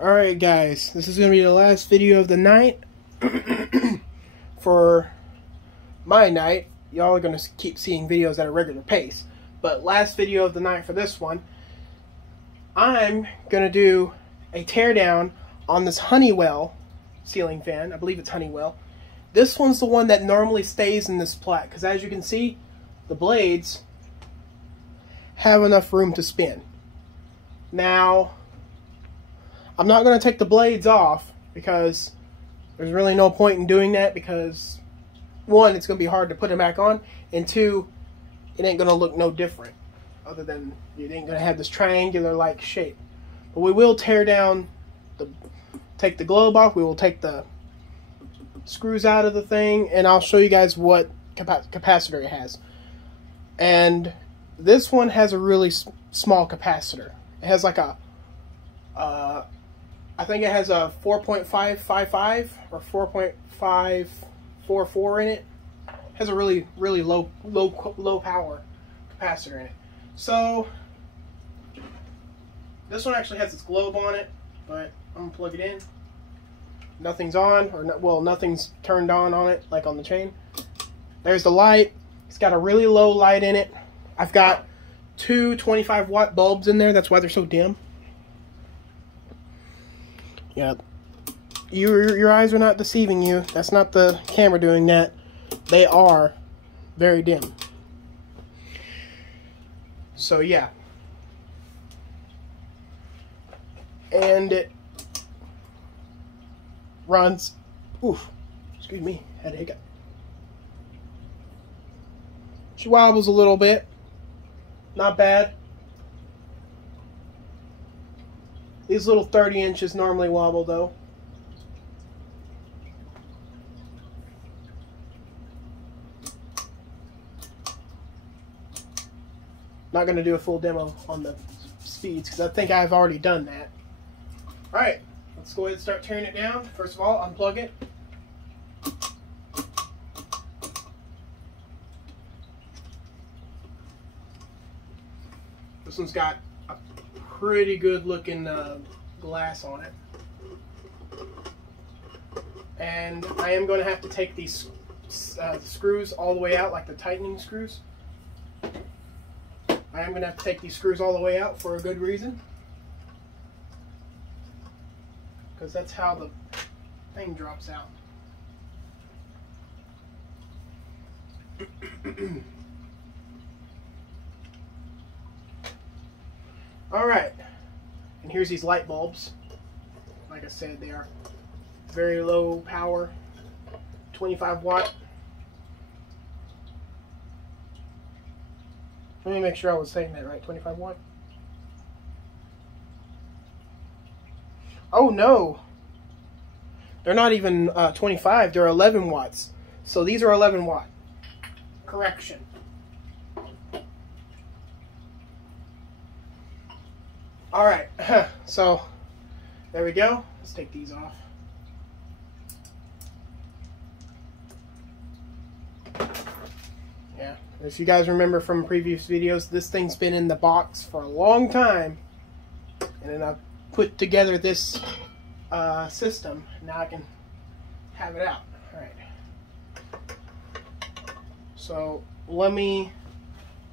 Alright guys, this is going to be the last video of the night. For my night, y'all are going to keep seeing videos at a regular pace. But last video of the night for this one, I'm going to do a teardown on this Honeywell ceiling fan. I believe it's Honeywell. This one's the one that normally stays in this plat, because as you can see, the blades have enough room to spin. Now, I'm not going to take the blades off because there's really no point in doing that, because one, it's going to be hard to put them back on, and two, it ain't going to look no different other than it ain't going to have this triangular like shape. But we will tear down take the globe off, we will take the screws out of the thing, and I'll show you guys what capacitor it has. And this one has a really small capacitor. It has like a I think it has a 4.555 or 4.544 in it. It has a really low power capacitor in it. So this one actually has its globe on it, but I'm gonna plug it in. Nothing's on, or well, nothing's turned on it, like on the chain. There's the light. It's got a really low light in it. I've got two 25-watt bulbs in there. That's why they're so dim. Yeah, your eyes are not deceiving you. That's not the camera doing that. They are very dim. So yeah. And it runs, oof, excuse me, had a hiccup. She wobbles a little bit. Not bad. These little 30 inches normally wobble though. Not going to do a full demo on the speeds because I think I've already done that. Alright, let's go ahead and start tearing it down. First of all, unplug it. This one's got a pretty good looking glass on it. And I am going to have to take these screws all the way out, like the tightening screws. I am going to have to take these screws all the way out for a good reason. Because that's how the thing drops out. Alright, and here's these light bulbs. Like I said, they are very low power, 25 watt. Let me make sure I was saying that right, 25 watt. Oh no, they're not even 25, they're 11 watts. So these are 11 watt. Correction. Alright, so there we go. Let's take these off. Yeah, as you guys remember from previous videos, this thing's been in the box for a long time. And then I put together this system. Now I can have it out. Alright. So let me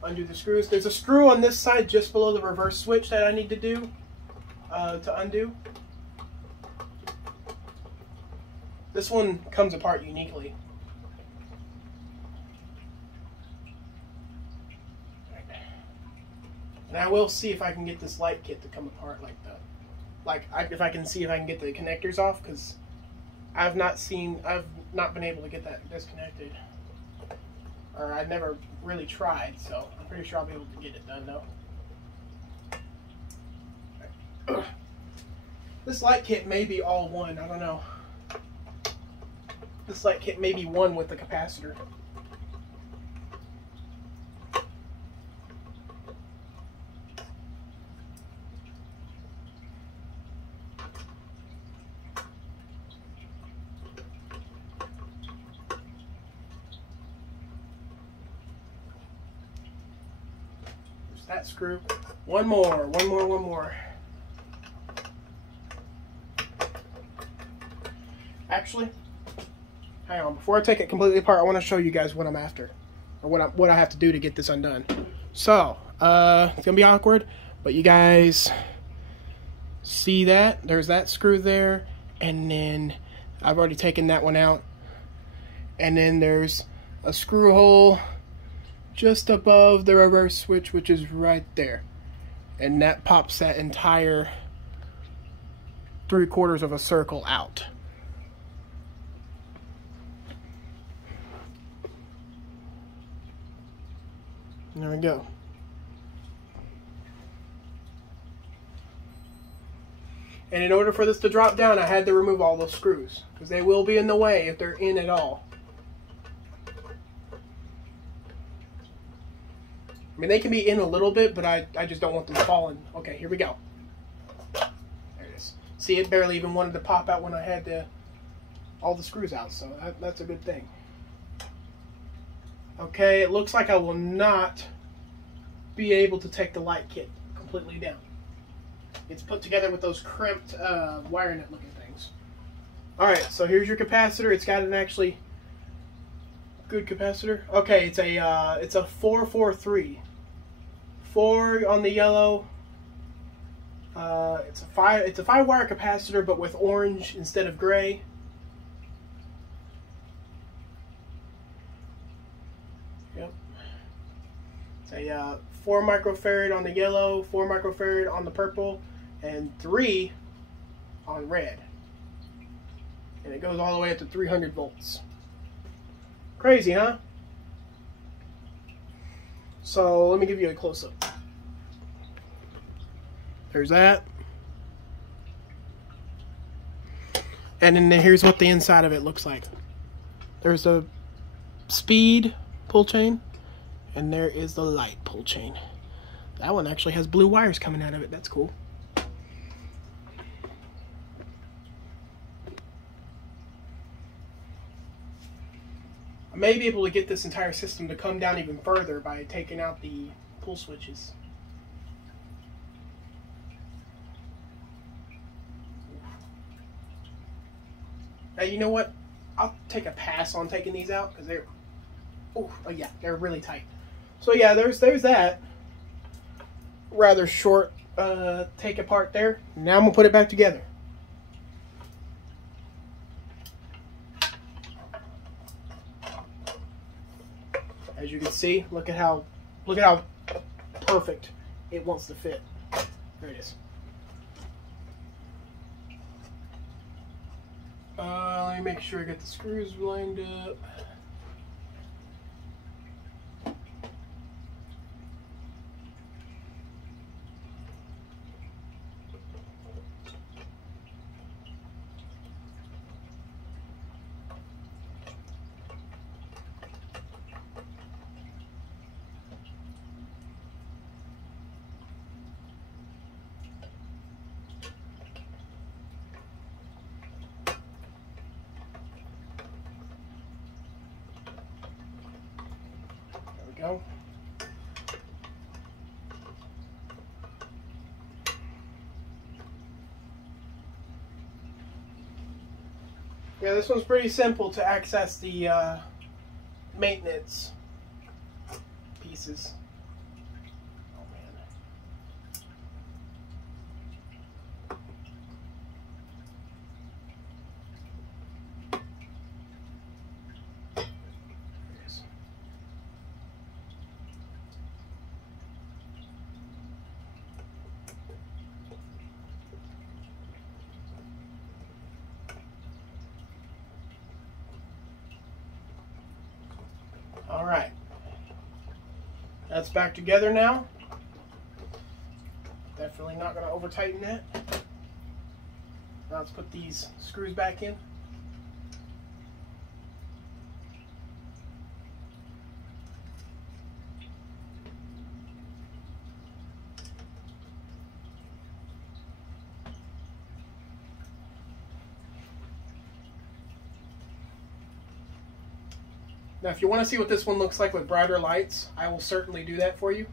undo the screws. There's a screw on this side just below the reverse switch that I need to do to undo. This one comes apart uniquely. And I will see if I can get this light kit to come apart like that. If I can see if I can get the connectors off, because I've not been able to get that disconnected. Or I've never really tried, so I'm pretty sure I'll be able to get it done though. This light kit may be all one, I don't know. This light kit may be one with the capacitor. That screw. One more. Actually, hang on. Before I take it completely apart, I want to show you guys what I'm after, or what I have to do to get this undone. So, it's gonna be awkward, but you guys see that? There's that screw there, and then I've already taken that one out. And then there's a screw hole just above the reverse switch, which is right there. And that pops that entire 3/4 of a circle out. There we go. And in order for this to drop down, I had to remove all those screws, because they will be in the way if they're in at all. I mean, they can be in a little bit, but I just don't want them falling. Okay, here we go. There it is. See, it barely even wanted to pop out when I had all the screws out, so that's a good thing. Okay, it looks like I will not be able to take the light kit completely down. It's put together with those crimped wire net looking things. Alright, so here's your capacitor. It's got an actually good capacitor. Okay, it's a 443. 4 on the yellow. It's a 5-wire capacitor, but with orange instead of gray. Yep. It's a 4 microfarad on the yellow, 4 microfarad on the purple, and 3 on red. And it goes all the way up to 300 volts. Crazy, huh? So let me give you a close-up. There's that. And then here's what the inside of it looks like. There's a speed pull chain, and there is the light pull chain. That one actually has blue wires coming out of it. That's cool. I may be able to get this entire system to come down even further by taking out the pull switches. Now, you know what? I'll take a pass on taking these out because they're, oh yeah, they're really tight. So yeah, there's that rather short take apart there. Now I'm gonna put it back together. As you can see, look at how perfect it wants to fit. There it is. Let me make sure I get the screws lined up. Go. Yeah, this one's pretty simple to access the maintenance pieces. Oh man. Alright, that's back together now. Definitely not going to over tighten that. Now let's put these screws back in. Now, if you want to see what this one looks like with brighter lights, I will certainly do that for you.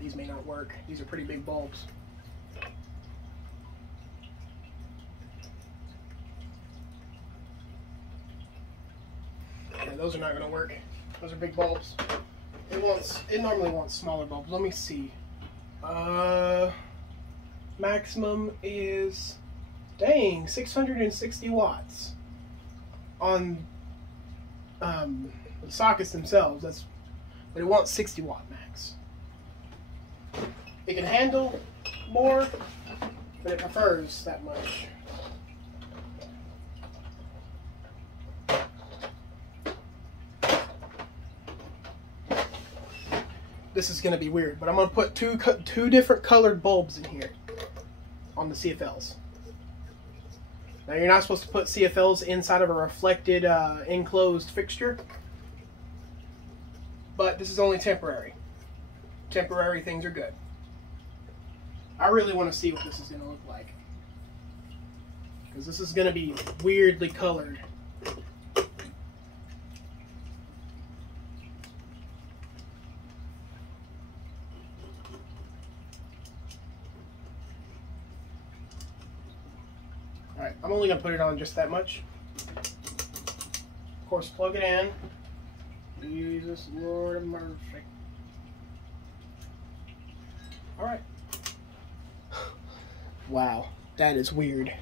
these may not work. These are pretty big bulbs. Yeah, those are not going to work. Those are big bulbs. It normally wants smaller bulbs. Let me see. Maximum is, dang, 660 watts on the sockets themselves. But it wants 60 watt max. It can handle more, but it prefers that much. This is going to be weird, but I'm going to put two different colored bulbs in here on the CFLs. Now you're not supposed to put CFLs inside of a reflected enclosed fixture, but this is only temporary. Temporary things are good. I really want to see what this is going to look like, because this is going to be weirdly colored. Alright, I'm only going to put it on just that much. Of course, plug it in. Jesus, Lord of mercy. Alright. Wow, that is weird.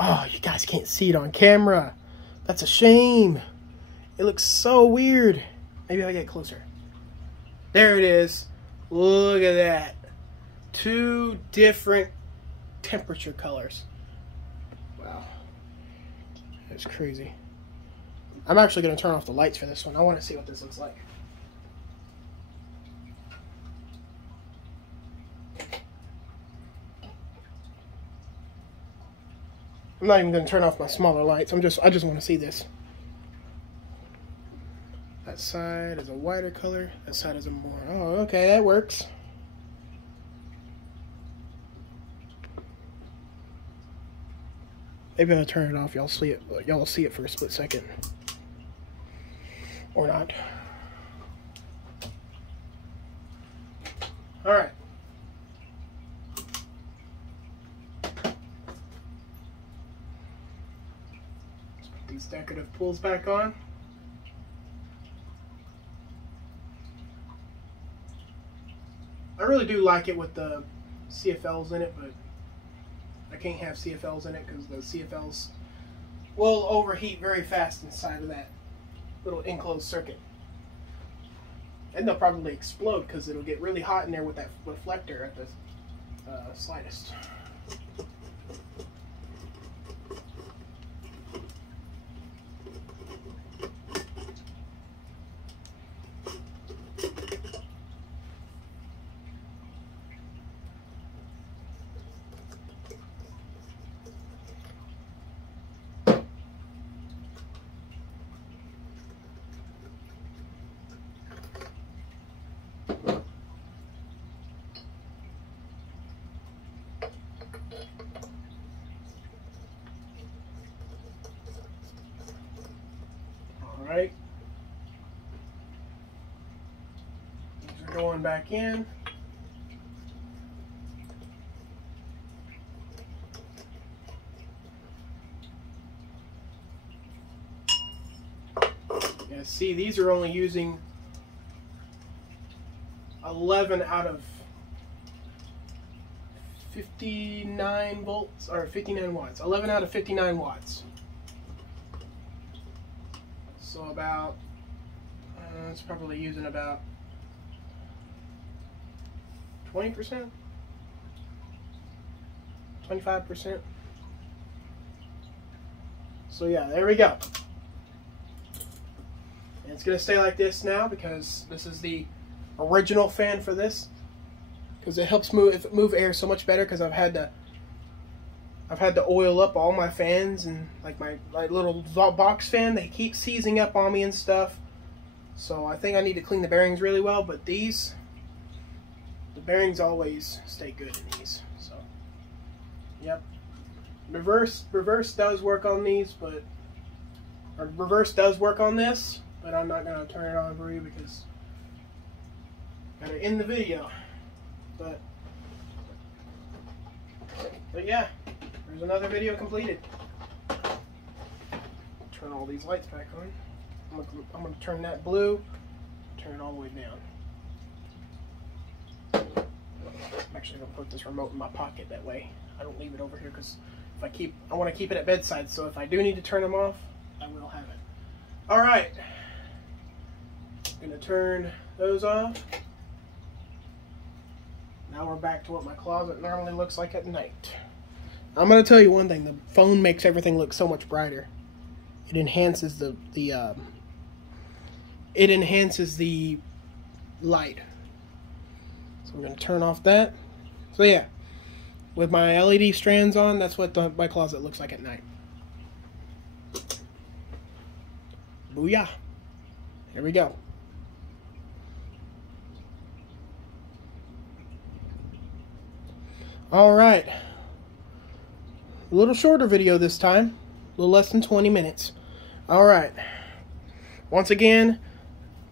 Oh, you guys can't see it on camera. That's a shame. It looks so weird. Maybe I'll get closer. There it is. Look at that. Two different temperature colors. Wow. That's crazy. I'm actually going to turn off the lights for this one. I want to see what this looks like. I'm not even going to turn off my smaller lights. I just want to see this. That side is a whiter color. That side is a more... Oh, okay, that works. Maybe I'll turn it off. Y'all see it. Y'all will see it for a split second, or not. All right. Let's put these decorative pulls back on. I really do like it with the CFLs in it, but I can't have CFLs in it because the CFLs will overheat very fast inside of that little enclosed circuit. And they'll probably explode because it'll get really hot in there with that reflector at the slightest. Alright. These are going back in. Yeah, see, these are only using 11 out of 59 volts, or 59 watts. 11 out of 59 watts. So about, it's probably using about 20%, 25%. So yeah, there we go. And it's going to stay like this now because this is the original fan for this. Because it helps move air so much better, because I've had to oil up all my fans, and like my little box fan, they keep seizing up on me and stuff. So I think I need to clean the bearings really well, but the bearings always stay good in these. So yep. Reverse does work on these, but reverse does work on this, but I'm not gonna turn it on for you because Gotta end the video. But yeah, there's another video completed. Turn all these lights back on. I'm gonna turn that blue, turn it all the way down. I'm actually gonna put this remote in my pocket, that way I don't leave it over here, because I want to keep it at bedside, so if I do need to turn them off, I will have it. Alright, I'm gonna turn those off. Now we're back to what my closet normally looks like at night. I'm gonna tell you one thing, the phone makes everything look so much brighter. It enhances the light. So I'm going to turn off that. So yeah, with my LED strands on, that's what my closet looks like at night. Booyah. Here we go. Alright. A little shorter video this time. A little less than 20 minutes. Alright. Once again,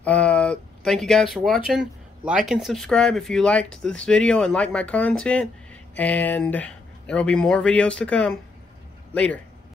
thank you guys for watching. Like and subscribe if you liked this video and like my content. And there will be more videos to come. Later.